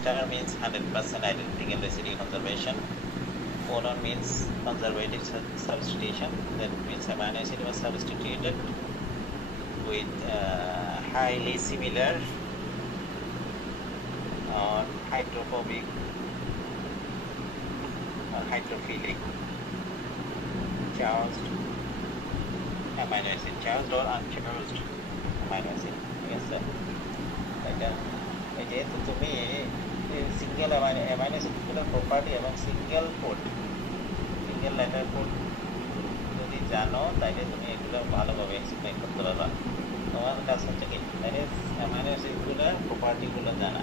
Star means 100% identical residue conservation. Codon means conservative substitution. That means amino acid was substituted with highly similar or hydrophobic or hydrophilic charged amino acid, charged or uncharged amino acid. Yes, sir. যেহেতু তুমি single amino অ্যাসিডগুলোর property এবং single letter code যদি জানো তাইলে তুমি এগুলো ভালোভাবে explain করতে পারবা। তোমার কাজ হচ্ছে কি তাহলে অ্যামাইনো অ্যাসিডগুলোর প্রপার্টিগুলো জানা,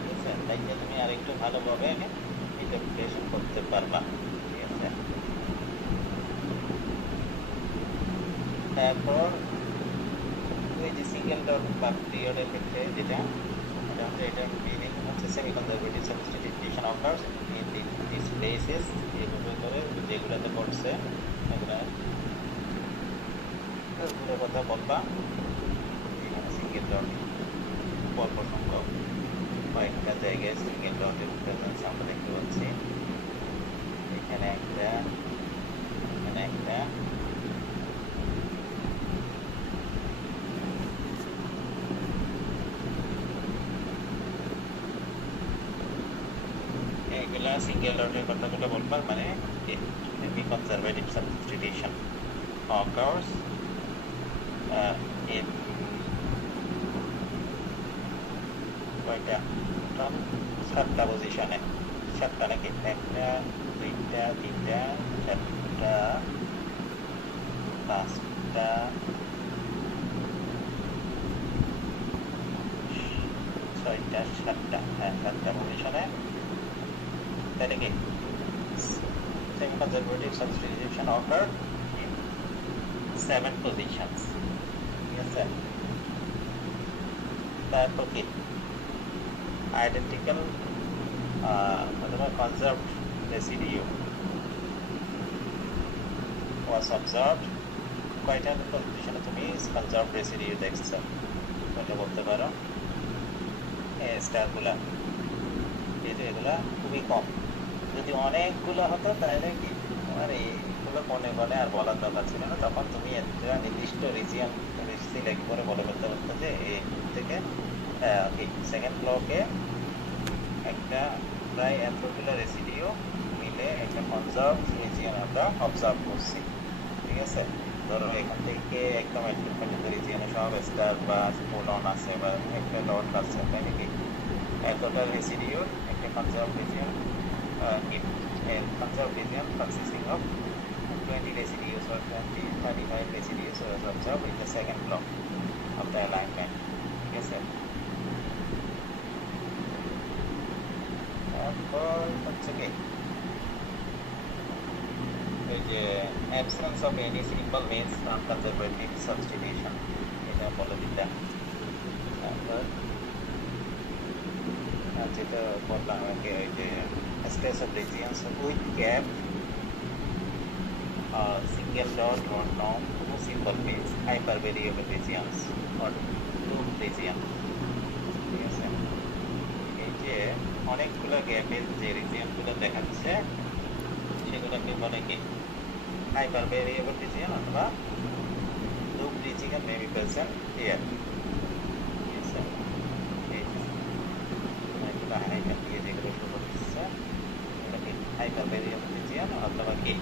ঠিক আছে? তাইলে তুমি আরেকটু ভালোভাবে ইন্টারপ্রিটেশন করতে পারবা, ঠিক আছে? তারপর ওই যে সিঙ্গেল ডট বা পিরিয়ডের ক্ষেত্রে এটার মিনিং হচ্ছে semi conservative substitution occurs in this places. এইভাবে করে যেগুলোতে ঘটছে এগুলোর কথা বলবা। এখানে সিঙ্গেল ডট পরপর সংখ্যক কয়েকটা জায়গায় সিঙ্গেল ডটের প্রেজেন্স আমরা দেখতে পাচ্ছি। এখানে একটা, এখানে একটা, এইগুলা সিঙ্গেল ডটের কথাগুলো বলবার মানে conservative substitution occurs in কয়টা সাতটা পজিশনে, সাতটা নাকি একটা, দুইটা, তিনটা, চারটা, পাঁচটা, ছয়টা, সাতটা, হ্যাঁ সাতটা পজিশনে। তাহলে কি semi-conservative substitution occurred in 7 positions. Yes, sir. তারপর কি identical অথবা conserved residue was observed. কয়টা পজিশনে তুমি conserved residue দেখছো? কয়টা বলতে পারো? স্টারগুলা, এগুলা খুবই কম। যদি অনেকগুলো হতো তাহলে কি তোমার এইগুলো মনে বলে আর বলার দরকার ছিল না, তখন তুমি একটা নির্দিষ্ট রিজিয়ন সিলেক্ট করে বলে বলতে পারতো যে এই থেকে সেকেন্ড ব্লকে একটা প্রায় এতগুলো রেসিডিও মিলে একটা কনজার্ভ রিজিয়ন আমরা অবজার্ভ করছি, ঠিক আছে? ধরো এখান থেকে একদম পর্যন্ত রিজিয়নে সব স্টার বা কোলন আছে বা একটা ডট আছে, তাই নাকি? এতটা রেসিডিওর একটা conserve region conserved region consisting of 20 residues or 35 residues was observed in the second block of the alignment. Yes, sir. Absence of any symbol means non-conservative substitution. এটা বলে দিলাম। যেটা বললাম আগে ওই যে space of regions with gap, single dot or no symbol means hypervariable regions or loop region. ঠিক আছে? এই যে অনেকগুলো গ্যাপের যে রিজিয়নগুলো দেখাচ্ছে সেগুলোকে বলে কি hypervariable region অথবা loop region may be present here. Yes, sir. যেগুলো শুরু করতেছে hypervariable region অথবা কি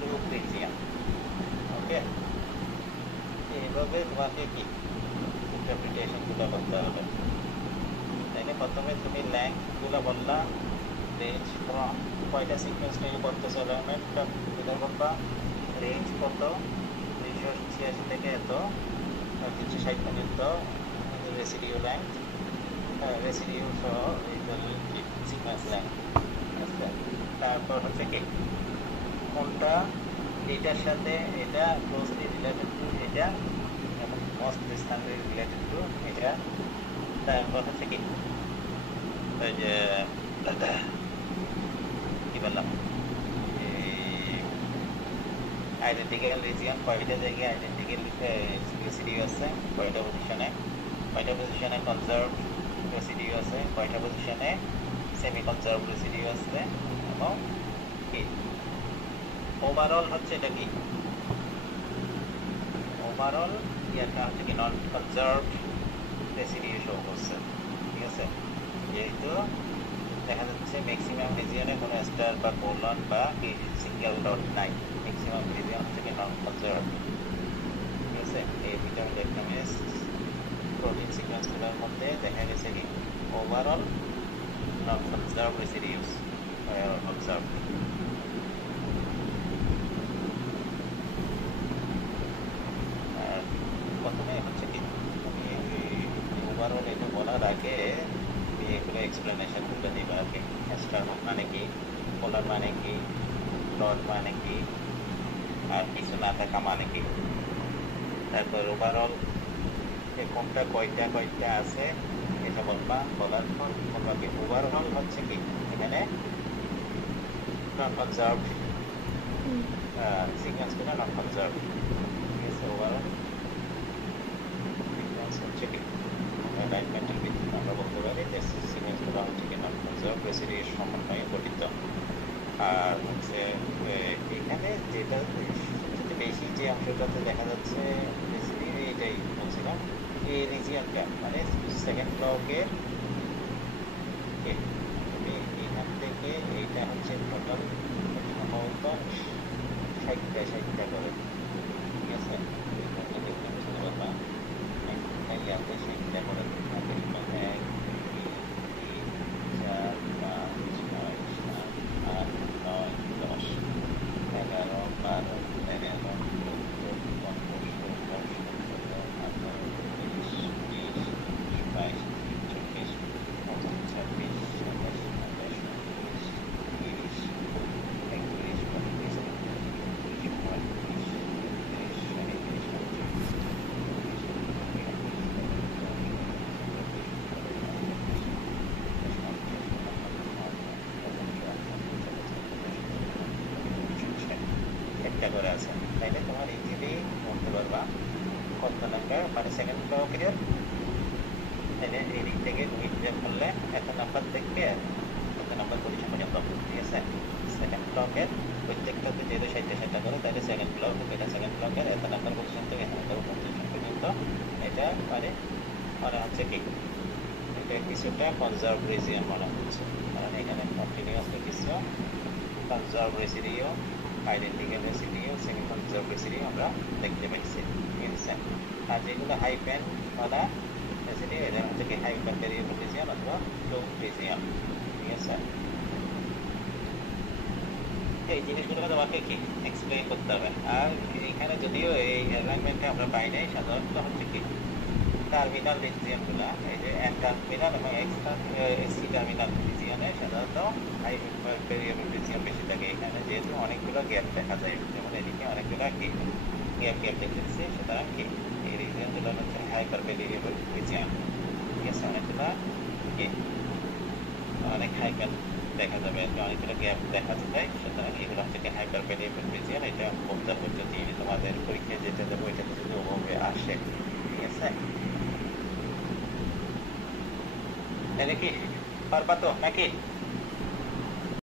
loop region. ওকে, এইভাবে তোমাকে কি ইন্টারপ্রিটেশনগুলো করতে হবে। তাইলে প্রথমে তুমি ল্যাঙ্কগুলো বললা, রেঞ্জ কয়টা সিকোয়েন্স নিয়ে করতেছো, এলাইনমেন্টটা এটা বলবা, রেঞ্জ কত 286 থেকে এত 360 পর্যন্ত রেসিডিউ ল্যাঙ্ক, রেসিডিউ সহ সিকোয়েন্স ল্যাঙ্ক। তারপর হচ্ছে কি কোনটা এটার সাথে এটা ক্লোজলি রিলেটেড টু এটা এবং মোস্ট ডিস্টেন্টলি রিলেটেড টু এটা। তারপর হচ্ছে কি ওই যে কি বললাম আইডেন্টিক্যাল রিজিয়ন, কয়টা জায়গায় আইডেন্টিক্যাল রেসিডিউ আছে, কয়টা পজিশনে কনজার্ভ রেসিডিউ আছে কয়টা পজিশনে, সেমি কনজার্ভ রেসিডিউ আছে, এবং কি ওভারঅল হচ্ছে এটা কি ওভারঅল ইয়াটা হচ্ছে কি নন কনজার্ভ রেসিডিউ শো করছে। ঠিক আছে, যেহেতু দেখা যাচ্ছে ম্যাক্সিমাম রিজিয়নে কোনো স্টার বা কোলন বা সিঙ্গেল ডট নাই, ম্যাক্সিমাম রিজিয়ন হচ্ছে কি নন কনজার্ভ। ঠিক আছে, এই ভিটামিন ডেক্টামিস প্রোটিন সিকোয়েন্সগুলোর মধ্যে দেখা গেছে কি ওভারঅল নন কনজার্ভ রেসিডিউস অবজার্ভ। আর প্রথমে হচ্ছে কি তুমি ওভারঅল এটা বলার আগে এগুলো এক্সপ্লেনেশনগুলো দিবা আর কি। স্টার মানে কি, পোলার মানে কি, ডট মানে কি, আর কিছু না থাকা মানে কি, তারপর ওভারঅল কোনটা কয়টা কয়টা আছে এটা বলবা। বলার পর বলবা কি ওভারঅল হচ্ছে কি এখানে নন কনজার্ভ সিকোয়েন্সগুলো নন কনজার্ভ। ঠিক আছে, ওভারঅল সিকোয়েন্স হচ্ছে কি অ্যালাইনমেন্টের ভিত্তিতে আমরা বলতে পারি যে সিকোয়েন্সগুলো হচ্ছে কি নন কনজার্ভ রেসিডিউর সমন্বয়ে গঠিত। আর হচ্ছে এখানে যেটা সবচেয়ে বেশি যে অংশটাতে দেখা যাচ্ছে রেসিডিউ, এটাই বলছিলাম এই রিজিয়নটা মানে সেকেন্ড ব্লকের তুমি এখান থেকে এইটা হচ্ছে টোটাল সম্ভবত 60টা করে। ঠিক আছে, ইয়াতে 60টা করে 1, 2, 3, 4, 5, 6, 7, 8, 9, 10, 11, 12, 13, 14, 15, 16, 17, 18, 19, 20, 22, 23, 24, 25, 26, 27, 28, 29, 30, 31, একটা করে আছে, তাইলে তোমার ইজিলি বলতে পারবা কত নাম্বার মানে সেকেন্ড ব্লকের। তাইলে এই দিক থেকে তুমি হিসাব করলে এত নাম্বার দেখবে কত নাম্বার পজিশন পর্যন্ত। ঠিক আছে, সেকেন্ড ব্লকের প্রত্যেকটাতে যেহেতু 60টা করে, তাহলে সেকেন্ড ব্লক এটা সেকেন্ড ব্লকের এত নাম্বার পজিশন থেকে এত নাম্বার পজিশন পর্যন্ত এটা মানে মনে হচ্ছে কি এটা কিছুটা কনজার্ভ রিজিয়ন মনে হচ্ছে, কারণ এখানে কন্টিনিউয়াসলি কিছু conserve residue, identical residue, semi conserve residue আমরা দেখতে পাচ্ছি। ঠিক আছে, আর যেগুলো হাইপেন ওয়ালা রেসিডিউ এটা হচ্ছে কি হাইপার ভেরিয়েবল রিজিয়ন অথবা লো রিজিয়ন। ঠিক আছে, এই জিনিসগুলো তোমাকে কি এক্সপ্লেইন করতে হবে। আর এখানে যদিও এই অ্যালাইনমেন্টটা আমরা পাই নাই, সাধারণত হচ্ছে কি টার্মিনাল রিজিয়নগুলো এই যে এন টার্মিনাল এবং এসি টার্মিনাল রিজিয়নে সাধারণত হাই ভেরিয়েবল রিজিয়ন বেশি থাকে। এখানে যেহেতু অনেকগুলো গ্যাপ দেখা যায়, যেমন এদিকে অনেকগুলো কি গ্যাপ দেখেছি, সুতরাং কি এই রিজিয়নগুলো হচ্ছে হাইপার ভেরিয়েবল রিজিয়ন। ঠিক আছে, অনেকগুলো কি অনেক হাইপার দেখা যাবে, অনেকগুলো গ্যাপ দেখা যায়, সুতরাং এগুলো হচ্ছে কি হাইপার ভেরিয়েবল রিজিয়ন। এটা মুক্তা পদ্ধতি তোমাদের পরীক্ষায় যেটা দেবো এটাতে যদি ওভাবে আসে। ঠিক আছে, তাহলে কি পারবা তো নাকি?